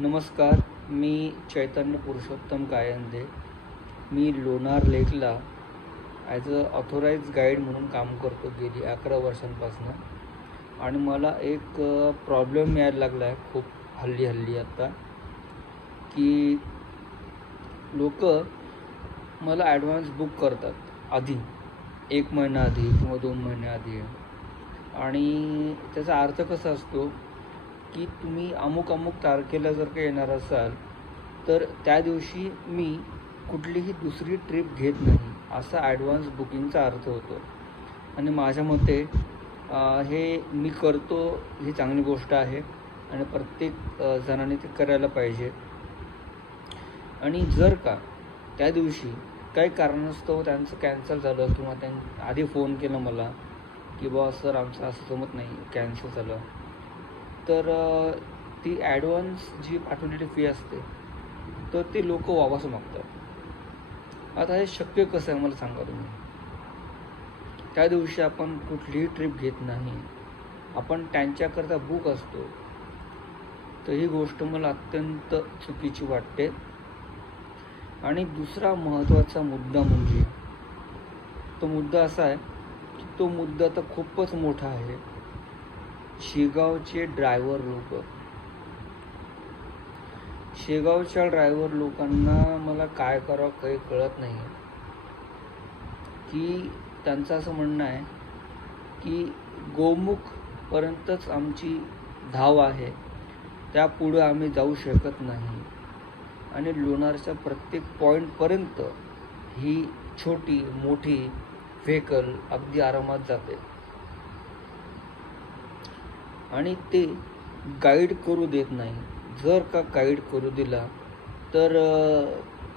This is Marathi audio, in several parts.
नमस्कार. मी चैतन्य पुरुषोत्तम कायंदे. मी लोणार लेकला ॲज अ ऑथोराइज गाईड म्हणून काम करतो गेली 11 वर्षांपासून. आणि मला एक प्रॉब्लेम यायला लागला आहे खूप हल्ली आता, की लोक मला ॲडव्हान्स बुक करतात आधी, 1 महिना आधी किंवा 2 महिने आधी. आणि त्याचा अर्थ कसा असतो की तुम्ही अमुक तारखेला जर का येणार असाल तर त्या दिवशी मी कुठलीही दुसरी ट्रिप घेत नाही, असा ॲडव्हान्स बुकिंगचा अर्थ होतो. आणि माझ्या मते हे मी करतो, ही चांगली गोष्ट आहे आणि प्रत्येक जणाने ते करायला पाहिजे. आणि जर का त्या दिवशी काही कारणास्तव त्यांचं कॅन्सल झालं किंवा आधी फोन केलं मला की बा सर आमचं असं जमत नाही, कॅन्सल झालं, तर ती ॲडव्हान्स जी पाठवलेली फी असते तर ते लोक वापस मागतात. आता हे शक्य कसं आहे मला सांगा तुम्ही? त्या दिवशी आपण कुठलीही ट्रिप घेत नाही, आपण त्यांच्याकरता बुक असतो. तर ही गोष्ट मला अत्यंत चुकीची वाटते. आणि दुसरा महत्त्वाचा मुद्दा म्हणजे तो मुद्दा असा आहे की तो मुद्दा तर खूपच मोठा आहे. शेगावचे ड्रायव्हर लोक, शेगावच्या ड्रायव्हर लोकांना मला काय करावं काही कळत नाही. की त्यांचं असं म्हणणं आहे की गोमुखपर्यंतच आमची धाव आहे, त्यापुढं आम्ही जाऊ शकत नाही. आणि लोणारच्या प्रत्येक पॉईंटपर्यंत ही छोटी मोठी व्हेकल अगदी आरामात जाते. आणि ते गाईड करू देत नाही. जर का गाईड करू दिला तर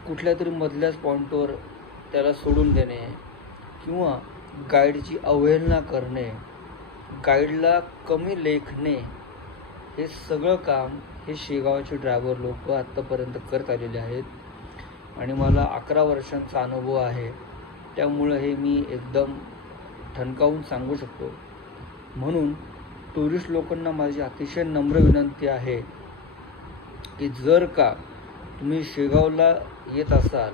कुठल्या तरी मधल्याच पॉईंटवर त्याला सोडून देणे किंवा गाईडची अवहेलना करणे, गाईडला कमी लेखणे, हे सगळं काम हे शेगावचे ड्रायव्हर लोक आत्तापर्यंत करत आलेले आहेत. आणि मला 11 वर्षांचा अनुभव आहे, त्यामुळं हे मी एकदम ठणकावून सांगू शकतो. म्हणून टुरिस्ट लोकांना माझी अतिशय नम्र विनंती आहे की जर का तुम्ही शेगावला येत असाल,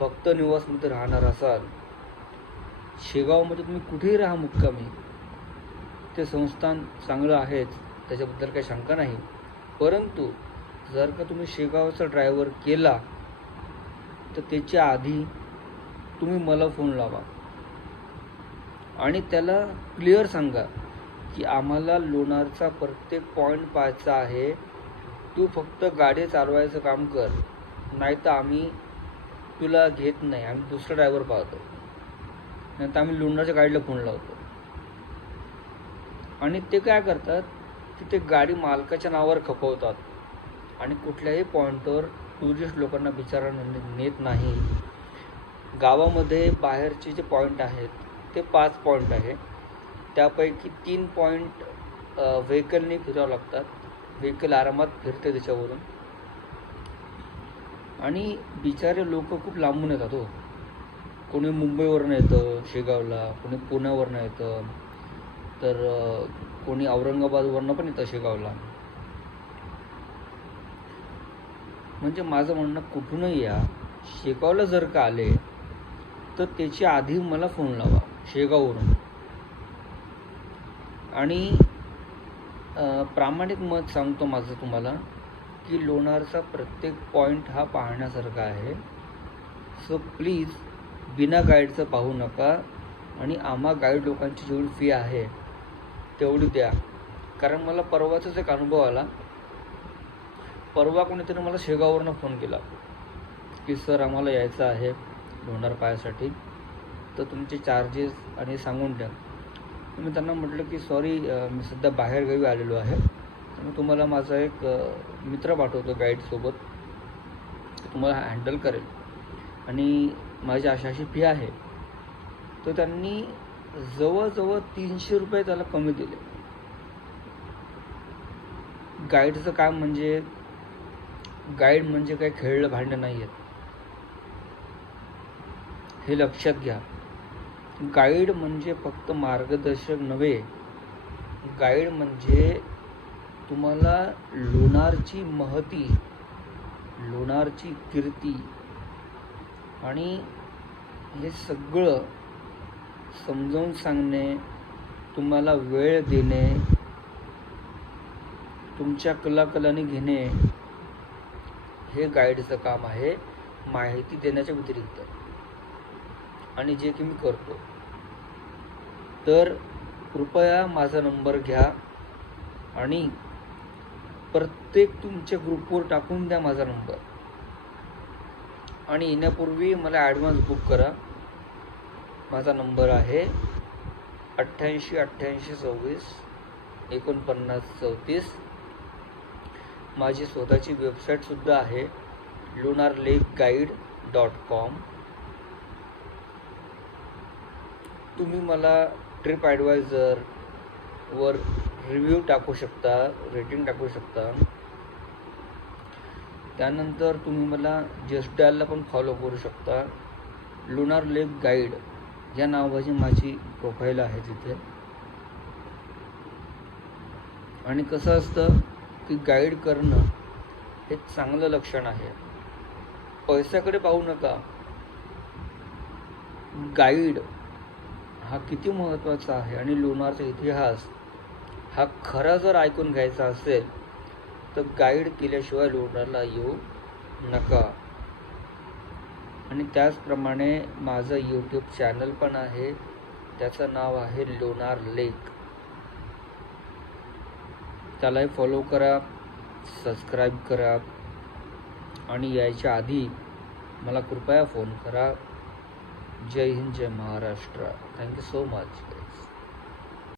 फक्त निवासमध्ये राहणार असाल, शेगावमध्ये तुम्ही कुठेही राहा मुक्कामी, ते संस्थान चांगलं आहेच, त्याच्याबद्दल काही शंका नाही. परंतु जर का तुम्ही शेगावचा ड्रायव्हर केला तर त्याच्या आधी तुम्ही मला फोन लावा आणि त्याला क्लिअर सांगा की आम्हाला लोणारचा प्रत्येक पॉईंट पाहायचा आहे, तू फक्त गाडी चालवायचं काम कर, नाही तर आम्ही तुला घेत नाही, आम्ही दुसरा ड्रायव्हर पाहतो, नाही तर आम्ही लोणारच्या गाडीला फोन लावतो. आणि ते काय करतात की ते गाडी मालकाच्या नावावर खपवतात आणि कुठल्याही पॉईंटवर टुरिस्ट लोकांना बिचारांना नेत नाही. गावामध्ये बाहेरचे जे पॉईंट आहेत ते 5 पॉईंट आहे, त्यापैकी 3 पॉईंट व्हेकलने फिरावं लागतात. व्हेकल आरामात फिरते त्याच्यावरून. आणि बिचारे लोक खूप लांबून येतात हो. कोणी मुंबईवरनं येतं शेगावला, कोणी पुण्यावरनं येतं, तर कोणी औरंगाबादवरनं पण येतं शेगावला. म्हणजे माझं म्हणणं, कुठूनही या, शेगावला जर का आले तर त्याच्या आधी मला फोन लावा शेगाववरून. आणि प्रामाणिक मत सांगतो माझं तुम्हाला की लोणारचा प्रत्येक पॉईंट हा पाहण्यासारखा आहे. सो प्लीज बिना गाईडचं पाहू नका आणि आम्हा गाईड लोकांची जेवढी फी आहे तेवढी द्या. कारण मला परवाचाच एक अनुभव आला. परवा कोणीतरी मला शेगाववरनं फोन केला की सर आम्हाला यायचं आहे लोणार पाहायसाठी, तर तुमचे चार्जेस आणि सांगून द्या. मी त्यांना म्हटलं की सॉरी, मी सध्या बाहेरगावी आलेलो आहे, तर तुम्हाला माझा एक मित्र पाठवतो गाईडसोबत, तुम्हाला हँडल करेल आणि माझी अशी फी आहे. तर त्यांनी जवळजवळ 300 रुपये त्याला कमी दिले. गाईडचं काम म्हणजे, गाईड म्हणजे काही खेळलं भांडं नाही आहेत, हे लक्षात घ्या. गाईड म्हणजे फक्त मार्गदर्शक नव्हे, गाईड म्हणजे तुम्हाला लोणारची महती, लोणारची कीर्ती आणि हे सगळं समजावून सांगणे, तुम्हाला वेळ देणे, तुमच्या कलाकलाने घेणे, हे गाईडचं काम आहे माहिती देण्याच्या व्यतिरिक्त, आणि जे की मी करतो. तर कृपया माझा नंबर घ्या आणि प्रत्येक तुमच्या ग्रुपवर टाकून द्या माझा नंबर, आणि येण्यापूर्वी मला ॲडव्हान्स बुक करा. माझा नंबर आहे 88 88 26 49 34. माझी स्वतःची वेबसाईटसुद्धा आहे lunarlakeguide.com. तुम्ही मला ट्रिप ॲडवायझरवर रिव्ह्यू टाकू शकता, रेटिंग टाकू शकता. त्यानंतर तुम्ही मला जस्ट डायलला पण फॉलो करू शकता. लुनार लेक गाईड या नावाची माझी प्रोफाईल आहे तिथे. आणि कसं असतं की गाईड करणं हे चांगलं लक्षण आहे. पैशाकडे पाहू नका. गाईड हा किती महत्त्वाचा आहे आणि लोणारचा इतिहास हा खरा जर ऐकून घ्यायचा असेल तर गाईड केल्याशिवाय लोणारला येऊ नका. आणि त्याचप्रमाणे माझं यूट्यूब चॅनल पण आहे, त्याचं नाव आहे लोणार लेक. त्यालाही फॉलो करा, सबस्क्राईब करा, आणि यायच्या आधी मला कृपया फोन करा. जय हिंद, जय महाराष्ट्र. Thank you so much.